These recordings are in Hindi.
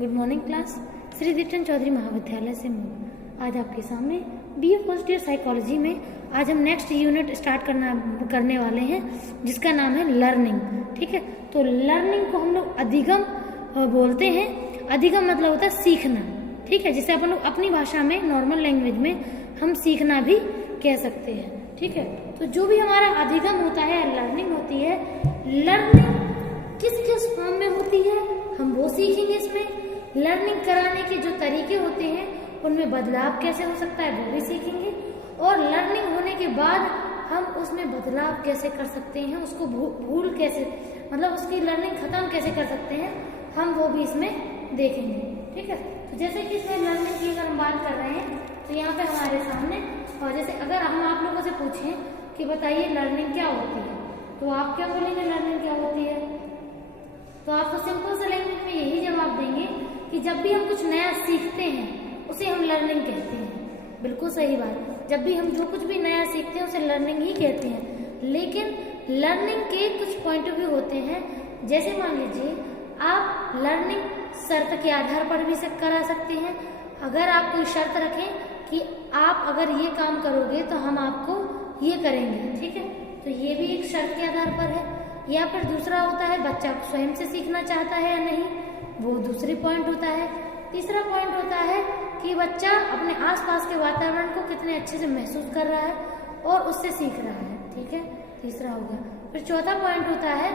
Good morning class. Shri Deepchand Chaudhary महाविद्यालय से मैं आज आपके सामने बीए फर्स्ट ईयर साइकोलॉजी में आज हम नेक्स्ट यूनिट स्टार्ट करने वाले हैं जिसका नाम है लर्निंग। ठीक है, तो लर्निंग को हम लोग अधिगम बोलते हैं। अधिगम मतलब होता है सीखना। ठीक है, जिसे अपन लोग अपनी भाषा में नॉर्मल लैंग्वेज में हम सीखना भी कह सकते हैं। ठीक है, तो जो भी हमारा अधिगम होता है, लर्निंग होती है। लर्निंग किस किस फॉर्म में होती है हम वो सीखेंगे इसमें। लर्निंग कराने के जो तरीके होते हैं उनमें बदलाव कैसे हो सकता है वो भी सीखेंगे, और लर्निंग होने के बाद हम उसमें बदलाव कैसे कर सकते हैं, उसको भूल कैसे, मतलब उसकी लर्निंग खत्म कैसे कर सकते हैं, हम वो भी इसमें देखेंगे। ठीक है, तो जैसे कि इसमें लर्निंग की अगर हम बात कर रहे हैं तो यहाँ पे हमारे सामने, और जैसे अगर हम आप लोगों से पूछें कि बताइए लर्निंग क्या होती है, तो आप क्या बोलेंगे लर्निंग क्या होती है? तो आप तो सिंपल से लैंग्वेज में यही जवाब देंगे कि जब भी हम कुछ नया सीखते हैं उसे हम लर्निंग कहते हैं। बिल्कुल सही बात, जब भी हम जो कुछ भी नया सीखते हैं उसे लर्निंग ही कहते हैं। लेकिन लर्निंग के कुछ पॉइंट ऑफ व्यू होते हैं। जैसे मान लीजिए आप लर्निंग शर्त के आधार पर भी करा सकते हैं। अगर आप कोई शर्त रखें कि आप अगर ये काम करोगे तो हम आपको ये करेंगे, ठीक है, तो ये भी एक शर्त के आधार पर है। या फिर दूसरा होता है बच्चा स्वयं से सीखना चाहता है या नहीं, वो दूसरी पॉइंट होता है। तीसरा पॉइंट होता है कि बच्चा अपने आसपास के वातावरण को कितने अच्छे से महसूस कर रहा है और उससे सीख रहा है। ठीक है, तीसरा हो गया। फिर चौथा पॉइंट होता है,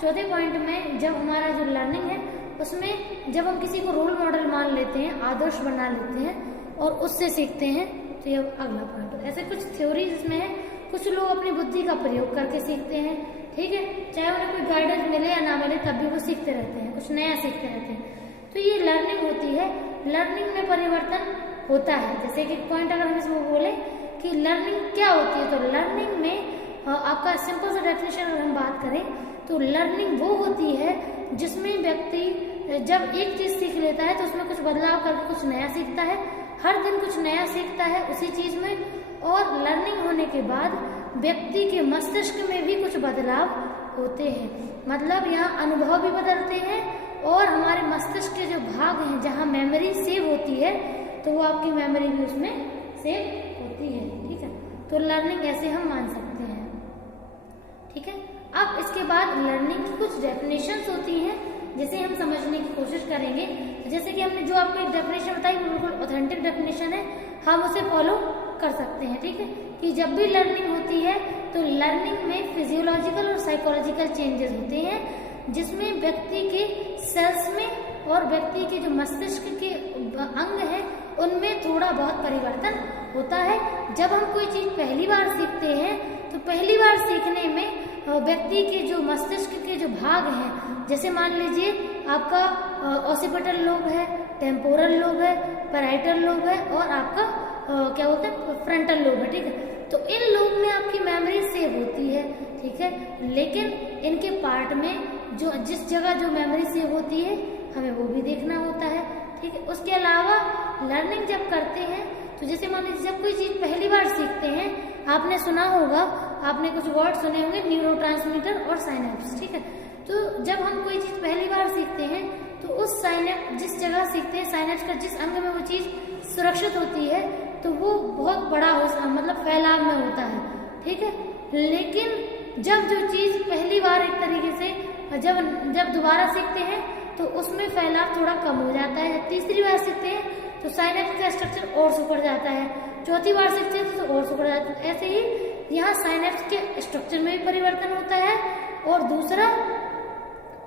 चौथे पॉइंट में जब हमारा जो लर्निंग है उसमें जब हम किसी को रोल मॉडल मान लेते हैं, आदर्श बना लेते हैं और उससे सीखते हैं, तो ये अगला पॉइंट है। ऐसे कुछ थ्योरीज इसमें है। कुछ लोग अपनी बुद्धि का प्रयोग करके सीखते हैं। ठीक है, चाहे उन्हें कोई गाइडेंस मिले या ना मिले तब भी वो सीखते रहते हैं, कुछ नया सीखते रहते हैं। तो ये लर्निंग होती है। लर्निंग में परिवर्तन होता है। जैसे कि पॉइंट अगर हम इसमें बोले कि लर्निंग क्या होती है, तो लर्निंग में आपका सिंपल सा डेफिनेशन अगर हम बात करें तो लर्निंग वो होती है जिसमें व्यक्ति जब एक चीज सीख लेता है तो उसमें कुछ बदलाव करके कुछ नया सीखता है, हर दिन कुछ नया सीखता है उसी चीज में। और लर्निंग होने के बाद व्यक्ति के मस्तिष्क में भी कुछ बदलाव होते हैं, मतलब यहाँ अनुभव भी बदलते हैं और हमारे मस्तिष्क के जो भाग हैं जहाँ मेमोरी सेव होती है तो वो आपकी मेमोरी भी उसमें सेव होती है। ठीक है, तो लर्निंग ऐसे हम मान सकते हैं। ठीक है, अब इसके बाद लर्निंग की कुछ डेफिनेशंस होती हैं जिसे हम समझने की कोशिश करेंगे। जैसे कि हमने जो आपको एक डेफिनेशन बताई वो बिल्कुल ऑथेंटिक डेफिनेशन है, हम उसे फॉलो कर सकते हैं। ठीक है, कि जब भी लर्निंग होती है तो लर्निंग में फिजियोलॉजिकल और साइकोलॉजिकल चेंजेस होते हैं जिसमें व्यक्ति के सेल्स में और व्यक्ति के जो मस्तिष्क के अंग हैं उनमें थोड़ा बहुत परिवर्तन होता है। जब हम कोई चीज पहली बार सीखते हैं तो पहली बार सीखने में व्यक्ति के जो मस्तिष्क के जो भाग हैं, जैसे मान लीजिए आपका ऑसिपिटल लोब है, टेम्पोरल लोब है, पैराइटल लोब है और आपका क्या बोलते हैं फ्रंटल लोब है। ठीक है, तो इन लोब में आपकी मेमोरी सेव होती है। ठीक है, लेकिन इनके पार्ट में जो जिस जगह जो मेमोरी सेव होती है हमें वो भी देखना होता है। ठीक है, उसके अलावा लर्निंग जब करते हैं तो जैसे मान लीजिए जब कोई चीज पहली बार सीखते हैं, आपने सुना होगा, आपने कुछ वर्ड सुने होंगे न्यूरोट्रांसमीटर और साइनेप्स। ठीक है, तो जब हम कोई चीज पहली बार सीखते हैं तो उस साइनेप्स जिस जगह सीखते हैं, साइनेप्स का जिस अंग में वो चीज सुरक्षित होती है तो वो बहुत बड़ा मतलब फैलाव में होता है। ठीक है, लेकिन जब जो चीज पहली बार एक तरीके से जब दोबारा सीखते हैं तो उसमें फैलाव थोड़ा कम हो जाता है। तीसरी बार सीखते हैं तो साइनेप्स का स्ट्रक्चर और सिकुड़ जाता है, चौथी बार सीखते हैं तो और सिकुड़ जाता है। ऐसे ही यहाँ साइनेप्स के स्ट्रक्चर में भी परिवर्तन होता है और दूसरा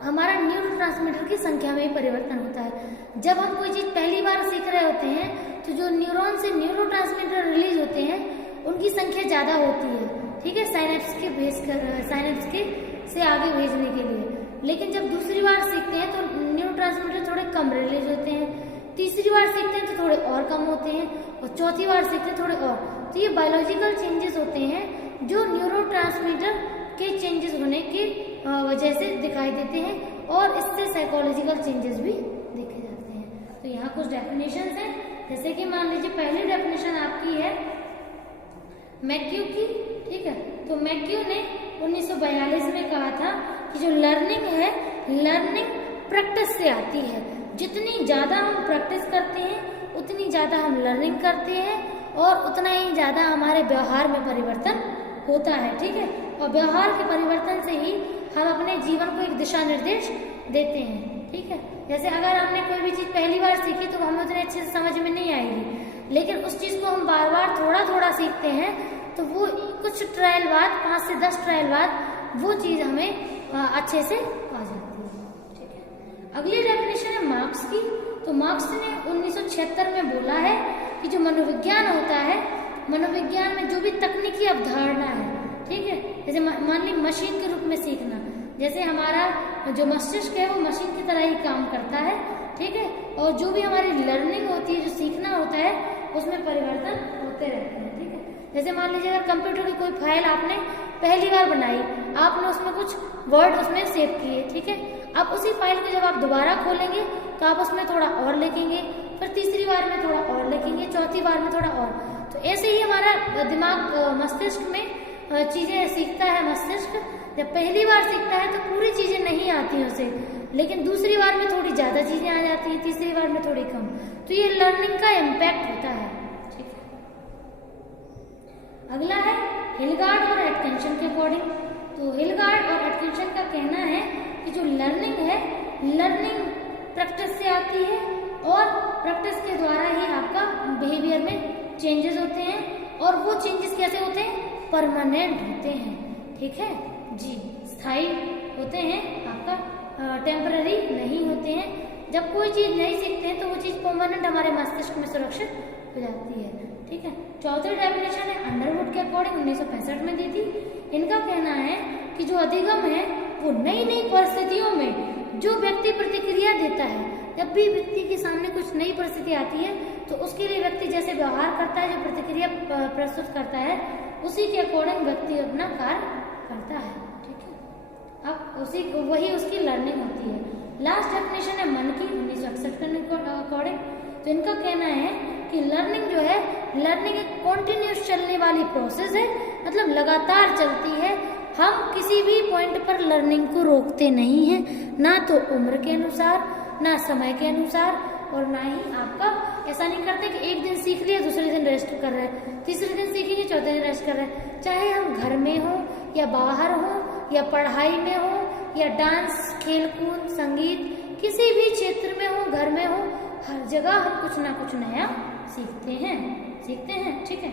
हमारा न्यूरोट्रांसमीटर की संख्या में भी परिवर्तन होता है। जब हम कोई चीज पहली बार सीख रहे होते हैं तो जो न्यूरॉन से न्यूरोट्रांसमीटर रिलीज होते हैं उनकी संख्या ज्यादा होती है। ठीक है, साइनेप्स के से आगे भेजने के लिए। लेकिन जब दूसरी बार सीखते हैं तो न्यूरोट्रांसमीटर थोड़े कम रिलीज होते हैं, तीसरी बार सीखते हैं तो थोड़े और कम होते हैं और चौथी बार सीखते हैं थोड़े और। तो ये बायोलॉजिकल चेंजेस होते हैं जो न्यूरोट्रांसमीटर के चेंजेस होने की वजह से दिखाई देते हैं और इससे साइकोलॉजिकल चेंजेस भी देखे जाते हैं। तो यहाँ कुछ डेफिनेशंस हैं, जैसे कि मान लीजिए पहली डेफिनेशन आपकी है मैक्यू की। ठीक है, तो मैक्यू ने 1942 में कहा था कि जो लर्निंग है, लर्निंग प्रैक्टिस से आती है। जितनी ज़्यादा हम प्रैक्टिस करते हैं उतनी ज़्यादा हम लर्निंग करते हैं और उतना ही ज़्यादा हमारे व्यवहार में परिवर्तन होता है। ठीक है, और व्यवहार के परिवर्तन से ही हम अपने जीवन को एक दिशा निर्देश देते हैं। ठीक है, जैसे अगर हमने कोई भी चीज़ पहली बार सीखी तो हमें उतने अच्छे से समझ में नहीं आएगी, लेकिन उस चीज़ को हम बार बार थोड़ा थोड़ा सीखते हैं तो वो कुछ ट्रायल बाद, 5 से 10 ट्रायल बाद वो चीज़ हमें अच्छे से आ जाती है। ठीक है, अगली डेफिनेशन है मार्क्स की। तो मार्क्स ने 1976 में बोला है कि जो मनोविज्ञान होता है, मनोविज्ञान में जो भी तकनीकी अवधारणा है, ठीक है, जैसे मान ली मशीन के रूप में सीखना, जैसे हमारा जो मस्तिष्क है वो मशीन की तरह ही काम करता है। ठीक है, और जो भी हमारी लर्निंग होती है, जो सीखना होता है, उसमें परिवर्तन होते रहते हैं। ठीक है, जैसे मान लीजिए अगर कंप्यूटर की कोई फाइल आपने पहली बार बनाई, आपने उसमें कुछ वर्ड उसमें सेव किए, ठीक है, अब उसी फाइल को जब आप दोबारा खोलेंगे तो आप उसमें थोड़ा और लिखेंगे, फिर तीसरी बार में थोड़ा और लिखेंगे, चौथी बार में थोड़ा और। तो ऐसे ही हमारा दिमाग, मस्तिष्क में चीजें सीखता है। मस्तिष्क जब पहली बार सीखता है तो पूरी चीजें नहीं आती उसे, लेकिन दूसरी बार में थोड़ी ज्यादा चीजें आ जाती हैं, तीसरी बार में थोड़ी कम। तो ये लर्निंग का इम्पैक्ट होता है। ठीक है, अगला है हिलगार्ड और एटकिंसन के अकॉर्डिंग। तो हिलगार्ड और एटकिंसन का कहना है कि जो लर्निंग है, लर्निंग प्रैक्टिस से आती है और प्रैक्टिस के द्वारा ही आपका बिहेवियर में चेंजेस होते हैं, और वो चेंजेस कैसे होते हैं? परमानेंट होते हैं। ठीक है जी, स्थायी होते हैं, आपका टेम्पररी नहीं होते हैं। जब कोई चीज नहीं सीखते हैं तो वो चीज परमानेंट हमारे मस्तिष्क में सुरक्षित हो जाती है। ठीक है, चौथी डेफिनेशन है अंडरवुड के अकॉर्डिंग, 1965 में दी थी। इनका कहना है कि जो अधिगम है वो नई नई परिस्थितियों में जो व्यक्ति प्रतिक्रिया देता है, जब भी व्यक्ति के सामने कुछ नई परिस्थिति आती है तो उसके लिए व्यक्ति जैसे व्यवहार करता है, जो प्रतिक्रिया प्रस्तुत करता है, उसी के अकॉर्डिंग व्यक्ति अपना कार्य करता है। ठीक है, अब उसी वही उसकी लर्निंग होती है। लास्ट डेफिनेशन है मन की, 1961 के अकॉर्डिंग। तो इनका कहना है कि लर्निंग जो है, लर्निंग एक कॉन्टिन्यूस चलने वाली प्रोसेस है, मतलब लगातार चलती है। हम किसी भी पॉइंट पर लर्निंग को रोकते नहीं हैं, ना तो उम्र के अनुसार, ना समय के अनुसार, और ना ही आपका ऐसा नहीं करते कि एक दिन सीख लिया दूसरे दिन रेस्ट कर रहे हैं, तीसरे दिन सीखेंगे चौथे दिन रेस्ट कर रहे हैं। चाहे हम घर में हो या बाहर हो या पढ़ाई में हो या डांस, खेलकूद, संगीत, किसी भी क्षेत्र में हो, घर में हो, हर जगह हम कुछ ना कुछ नया सीखते हैं। ठीक है,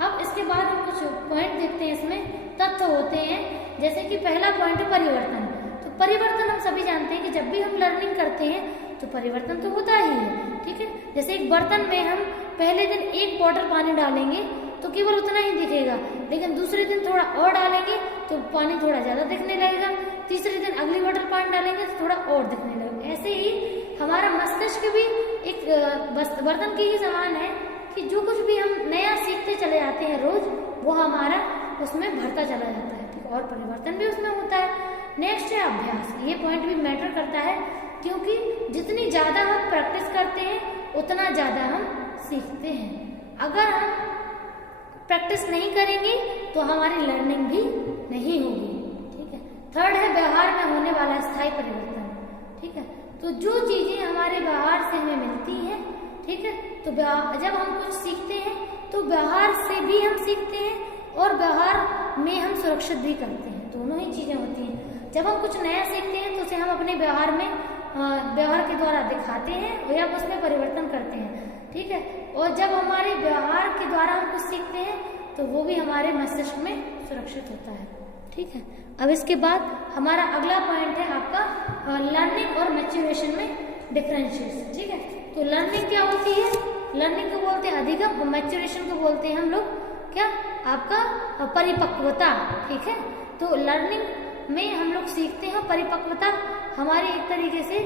अब इसके बाद हम कुछ पॉइंट देखते हैं, इसमें तथ्य होते हैं। जैसे कि पहला पॉइंट है परिवर्तन। तो परिवर्तन हम सभी जानते हैं कि जब भी हम लर्निंग करते हैं तो परिवर्तन तो होता ही है। ठीक है, जैसे एक बर्तन में हम पहले दिन 1 बॉटल पानी डालेंगे तो केवल उतना ही दिखेगा, लेकिन दूसरे दिन थोड़ा और डालेंगे तो पानी थोड़ा ज्यादा दिखने लगेगा, तीसरे दिन अगली बॉटल पानी डालेंगे तो थोड़ा और दिखने लगेगा। ऐसे ही हमारा मस्तिष्क भी एक बर्तन के ही समान है कि जो कुछ भी हम नया सीखते चले जाते हैं रोज, वो हमारा उसमें भरता चला जाता है। ठीक, और परिवर्तन भी उसमें होता है। नेक्स्ट है अभ्यास। ये पॉइंट भी मैटर करता है, क्योंकि जितनी ज्यादा हम प्रैक्टिस करते हैं उतना ज्यादा हम सीखते हैं। अगर हम प्रैक्टिस नहीं करेंगे तो हमारी लर्निंग भी नहीं होगी। ठीक है, थर्ड है व्यवहार में होने वाला स्थायी परिवर्तन। ठीक है, तो जो चीजें हमारे व्यवहार से हमें मिलती हैं, ठीक है, तो जब हम कुछ सीखते हैं तो व्यवहार से भी हम सीखते हैं और व्यवहार में हम सुरक्षित भी करते हैं, दोनों ही चीजें होती हैं। जब हम कुछ नया सीखते हैं तो उसे हम अपने व्यवहार में व्यवहार के द्वारा दिखाते हैं या उसमें परिवर्तन करते हैं। ठीक है, और जब हमारे व्यवहार के द्वारा हम कुछ सीखते हैं तो वो भी हमारे मस्तिष्क में सुरक्षित होता है। ठीक है, अब इसके बाद हमारा अगला पॉइंट है आपका लर्निंग और मैच्योरेशन में डिफरेंशिएशन। ठीक है, तो लर्निंग क्या होती है? लर्निंग को बोलते हैं अधिगम, और मैच्योरेशन को बोलते हैं हम लोग क्या, आपका परिपक्वता। ठीक है, तो लर्निंग में हम लोग सीखते हैं, परिपक्वता हमारी एक तरीके से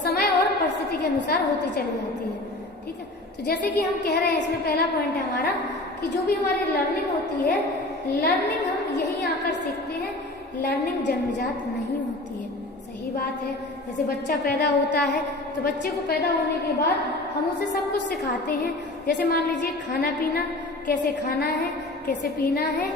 समय और परिस्थिति के अनुसार होती चली जाती है। ठीक है, तो जैसे कि हम कह रहे हैं, इसमें पहला पॉइंट है हमारा कि जो भी हमारी लर्निंग होती है, लर्निंग हम यहीं आकर सीखते हैं, लर्निंग जन्मजात नहीं होती है। सही बात है, जैसे बच्चा पैदा होता है तो बच्चे को पैदा होने के बाद हम उसे सब कुछ सिखाते हैं। जैसे मान लीजिए खाना पीना, कैसे खाना है, कैसे पीना है,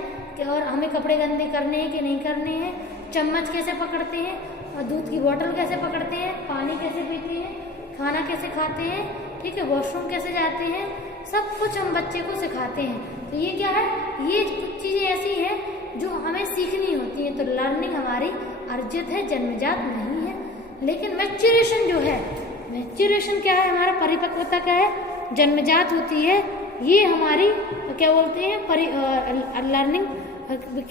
और हमें कपड़े गंदे करने हैं कि नहीं करने हैं, चम्मच कैसे पकड़ते हैं, और दूध की बोतल कैसे पकड़ते हैं, पानी कैसे पीते हैं, खाना कैसे खाते हैं, ठीक है, वॉशरूम कैसे जाते हैं, सब कुछ हम बच्चे को सिखाते हैं। तो ये क्या है, ये कुछ चीजें ऐसी हैं जो हमें सीखनी होती है। तो लर्निंग हमारी अर्जित है, जन्मजात नहीं है। लेकिन मैच्योरेशन जो है, मैच्योरेशन क्या है, हमारा परिपक्वता क्या है, जन्मजात होती है। ये हमारी क्या बोलते हैं, लर्निंग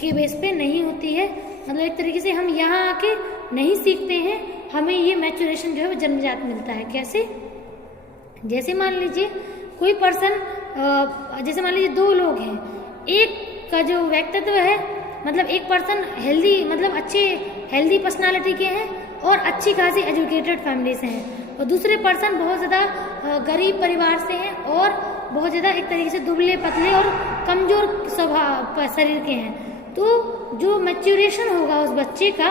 के बेस पे नहीं होती है। मतलब एक तरीके से हम यहाँ आके नहीं सीखते हैं, हमें ये मैच्योरेशन जो है वो जन्मजात मिलता है। कैसे, जैसे मान लीजिए कोई पर्सन, जैसे मान लीजिए दो लोग हैं, एक का जो व्यक्तित्व है, मतलब एक पर्सन हेल्दी, मतलब अच्छे हेल्दी पर्सनालिटी के हैं और अच्छी खासी एजुकेटेड फैमिली से हैं, और दूसरे पर्सन बहुत ज़्यादा गरीब परिवार से हैं और बहुत ज़्यादा एक तरीके से दुबले पतले और कमजोर स्वभाव शरीर के हैं। तो जो मैच्योरेशन होगा उस बच्चे का,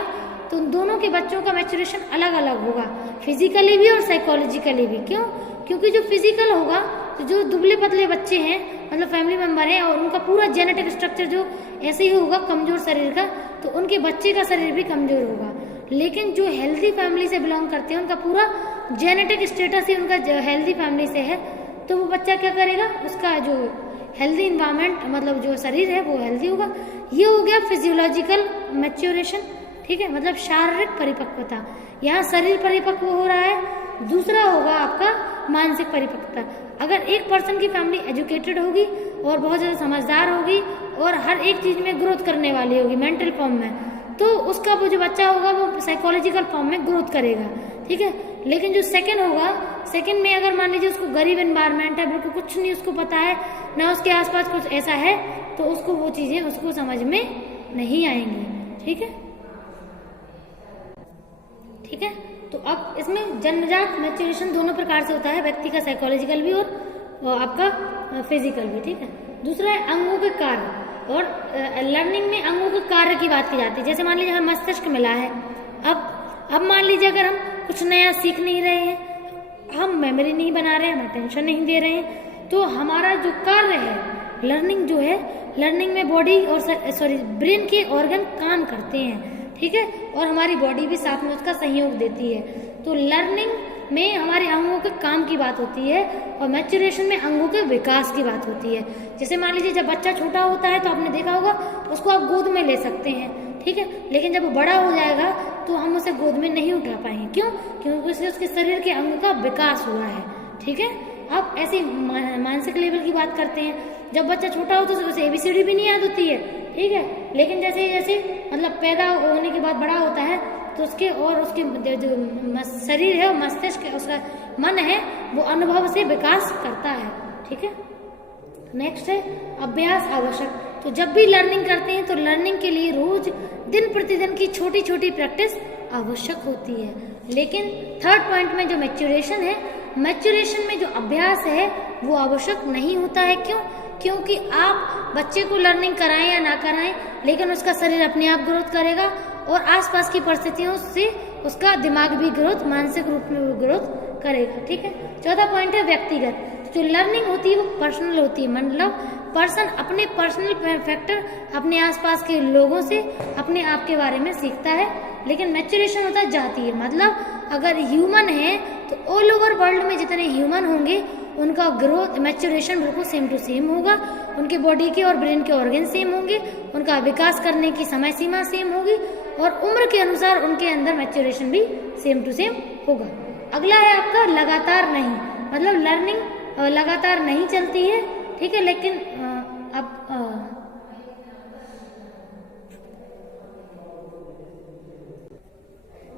तो दोनों के बच्चों का मैच्योरेशन अलग अलग होगा, फिजिकली भी और साइकोलॉजिकली भी। क्यों? क्योंकि जो फिजिकल होगा, तो जो दुबले पतले बच्चे हैं, मतलब फैमिली मेंबर हैं, और उनका पूरा जेनेटिक स्ट्रक्चर जो ऐसे ही होगा कमजोर शरीर का, तो उनके बच्चे का शरीर भी कमजोर होगा। लेकिन जो हेल्दी फैमिली से बिलोंग करते हैं, उनका पूरा जेनेटिक स्टेटस ही उनका हेल्दी फैमिली से है, तो वो बच्चा क्या करेगा, उसका जो हेल्दी इन्वायरमेंट, मतलब जो शरीर है वो हेल्दी होगा। ये हो गया फिजियोलॉजिकल मैच्योरेशन, ठीक है, मतलब शारीरिक परिपक्वता। यहाँ शरीर परिपक्व हो रहा है। दूसरा होगा आपका मानसिक परिपक्वता। अगर एक पर्सन की फैमिली एजुकेटेड होगी और बहुत ज़्यादा समझदार होगी और हर एक चीज़ में ग्रोथ करने वाली होगी मेंटल फॉर्म में, तो उसका वो जो बच्चा होगा वो साइकोलॉजिकल फॉर्म में ग्रोथ करेगा, ठीक है। लेकिन जो सेकंड होगा, सेकंड में अगर मान लीजिए उसको गरीब एनवायरनमेंट है, बिल्कुल कुछ नहीं उसको पता है, ना उसके आसपास कुछ ऐसा है, तो उसको वो चीज़ें उसको समझ में नहीं आएंगी, ठीक है, ठीक है। तो अब इसमें जन्मजात मैच्योरेशन दोनों प्रकार से होता है, व्यक्ति का साइकोलॉजिकल भी और आपका फिजिकल भी, ठीक है। दूसरा है अंगों के कार्य, और लर्निंग में अंगों के कार्य की बात की जाती है। जैसे मान लीजिए हमें मस्तिष्क मिला है, अब मान लीजिए अगर हम कुछ नया सीख नहीं रहे हैं, हम मेमोरी नहीं बना रहे हैं, हम अटेंशन नहीं दे रहे हैं, तो हमारा जो कार्य है, लर्निंग जो है, लर्निंग में बॉडी और ब्रेन के ऑर्गन काम करते हैं, ठीक है, और हमारी बॉडी भी साथ में उसका सहयोग देती है। तो लर्निंग में हमारे अंगों के काम की बात होती है और मैच्योरेशन में अंगों के विकास की बात होती है। जैसे मान लीजिए जब बच्चा छोटा होता है तो आपने देखा होगा उसको आप गोद में ले सकते हैं, ठीक है, लेकिन जब वो बड़ा हो जाएगा तो हम उसे गोद में नहीं उठा पाएंगे। क्यों? क्योंकि उसके शरीर के अंग का विकास हुआ है, ठीक है। अब ऐसी मानसिक लेवल की बात करते हैं, जब बच्चा छोटा होता है तो उसे ABCD भी नहीं याद होती है, ठीक है, लेकिन जैसे जैसे मतलब पैदा होने के बाद बड़ा होता है तो उसके और उसके जो शरीर है, मस्तिष्क, उसका मन है, वो अनुभव से विकास करता है, ठीक है। नेक्स्ट है अभ्यास आवश्यक। तो जब भी लर्निंग करते हैं तो लर्निंग के लिए रोज दिन प्रतिदिन की छोटी छोटी प्रैक्टिस आवश्यक होती है। लेकिन थर्ड पॉइंट में जो मैच्योरेशन है, मैच्योरेशन में जो अभ्यास है वो आवश्यक नहीं होता है। क्यों? क्योंकि आप बच्चे को लर्निंग कराएं या ना कराएं, लेकिन उसका शरीर अपने आप ग्रोथ करेगा और आसपास की परिस्थितियों से उसका दिमाग भी ग्रोथ, मानसिक रूप में भी ग्रोथ करेगा, ठीक है। चौथा पॉइंट है व्यक्तिगत। जो लर्निंग होती है वो पर्सनल होती है, मतलब पर्सन अपने पर्सनल फैक्टर, अपने आसपास के लोगों से अपने आप के बारे में सीखता है। लेकिन मैच्योरेशन होता है जातीय, मतलब अगर ह्यूमन है तो ऑल ओवर वर्ल्ड में जितने ह्यूमन होंगे उनका ग्रोथ मैच्योरेशन बिल्कुल सेम टू सेम होगा, उनके बॉडी के और ब्रेन के ऑर्गन सेम होंगे, उनका विकास करने की समय सीमा सेम होगी और उम्र के अनुसार उनके अंदर मैच्योरेशन भी सेम टू सेम होगा। अगला है आपका लगातार नहीं, मतलब लर्निंग लगातार नहीं चलती है, ठीक है, लेकिन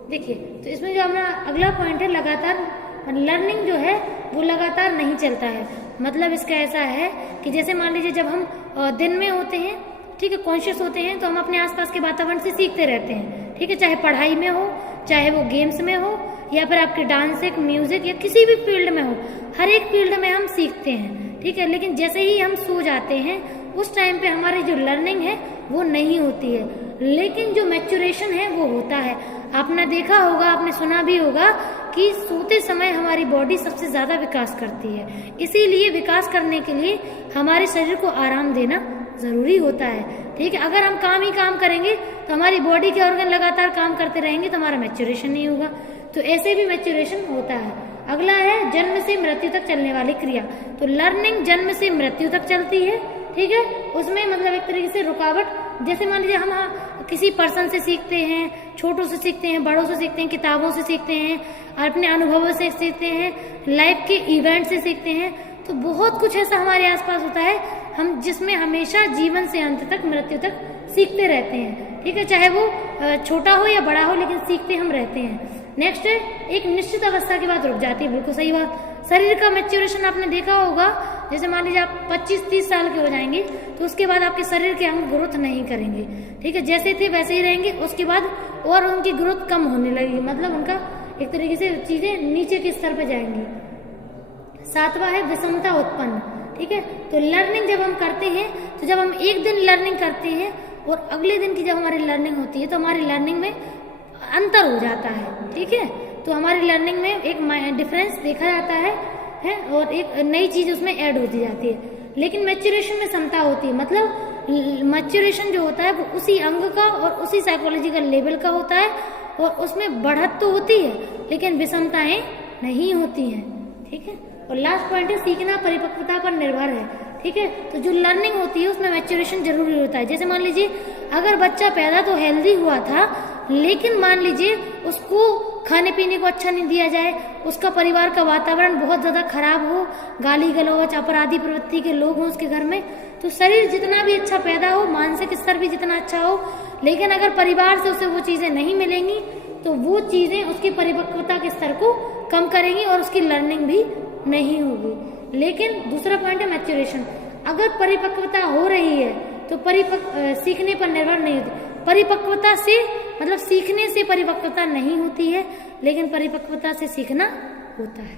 देखिए, तो इसमें जो हमारा अगला पॉइंट है लगातार लर्निंग जो है वो लगातार नहीं चलता है। मतलब इसका ऐसा है कि जैसे मान लीजिए जब हम दिन में होते हैं, ठीक है, कॉन्शियस होते हैं, तो हम अपने आसपास के वातावरण से सीखते रहते हैं, ठीक है, चाहे पढ़ाई में हो, चाहे वो गेम्स में हो, या फिर आपके डांस, म्यूजिक या किसी भी फील्ड में हो, हर एक फील्ड में हम सीखते हैं, ठीक है। लेकिन जैसे ही हम सो जाते हैं उस टाइम पे हमारी जो लर्निंग है वो नहीं होती है, लेकिन जो मैच्योरेशन है वो होता है। आपने देखा होगा, आपने सुना भी होगा कि सोते समय हमारी बॉडी सबसे ज्यादा विकास करती है, इसीलिए विकास करने के लिए हमारे शरीर को आराम देना जरूरी होता है, ठीक है। अगर हम काम ही काम करेंगे तो हमारी बॉडी के ऑर्गन लगातार काम करते रहेंगे तो हमारा मैच्योरेशन नहीं होगा। तो ऐसे भी मैच्योरेशन होता है। अगला है जन्म से मृत्यु तक चलने वाली क्रिया। तो लर्निंग जन्म से मृत्यु तक चलती है, ठीक है। उसमें मतलब एक तरीके से रुकावट, जैसे मान लीजिए हम किसी पर्सन से सीखते हैं, छोटों से सीखते हैं, बड़ों से सीखते हैं, किताबों से सीखते हैं, अपने अनुभवों से सीखते हैं, लाइफ के इवेंट से सीखते हैं। तो बहुत कुछ ऐसा हमारे आसपास होता है हम जिसमें हमेशा जीवन से अंत तक, मृत्यु तक सीखते रहते हैं, ठीक है। चाहे वो छोटा हो या बड़ा हो, लेकिन सीखते हम रहते हैं। नेक्स्ट है एक निश्चित अवस्था के बाद रुक जाती है, बिल्कुल सही बात। शरीर का मैच्योरेशन आपने देखा होगा, जैसे मान लीजिए आप 25-30 साल के हो जाएंगे तो उसके बाद आपके शरीर के अंग ग्रोथ नहीं करेंगे, ठीक है। जैसे थे वैसे ही रहेंगे, उसके बाद और उनकी ग्रोथ कम होने लगेगी, मतलब उनका एक तरीके से चीजें नीचे के स्तर पर जाएंगी। 7वां है विषमता उत्पन्न, ठीक है। तो लर्निंग जब हम करते हैं, तो जब हम एक दिन लर्निंग करते हैं और अगले दिन की जब हमारी लर्निंग होती है तो हमारी लर्निंग में अंतर हो जाता है, ठीक है। तो हमारी लर्निंग में एक डिफरेंस देखा जाता है और एक नई चीज उसमें ऐड होती जाती है। लेकिन मैच्योरेशन में समता होती है, मतलब मैच्योरेशन जो होता है वो उसी अंग का और उसी साइकोलॉजिकल लेवल का होता है और उसमें बढ़त तो होती है लेकिन विषमताएं नहीं होती हैं, ठीक है। और लास्ट पॉइंट है सीखना परिपक्वता पर निर्भर है, ठीक है। तो जो लर्निंग होती है उसमें मैच्योरेशन जरूरी होता है। जैसे मान लीजिए अगर बच्चा पैदा तो हेल्दी हुआ था, लेकिन मान लीजिए उसको खाने पीने को अच्छा नहीं दिया जाए, उसका परिवार का वातावरण बहुत ज्यादा खराब हो, गाली गलौज अपराधी प्रवृत्ति के लोग हों उसके घर में, तो शरीर जितना भी अच्छा पैदा हो, मानसिक स्तर भी जितना अच्छा हो, लेकिन अगर परिवार से उसे वो चीजें नहीं मिलेंगी तो वो चीजें उसकी परिपक्वता के स्तर को कम करेंगी और उसकी लर्निंग भी नहीं होगी। लेकिन दूसरा पॉइंट है मैच्योरेशन, अगर परिपक्वता हो रही है तो सीखने पर निर्भर नहीं होती। परिपक्वता से मतलब सीखने से परिपक्वता नहीं होती है, लेकिन परिपक्वता से सीखना होता है।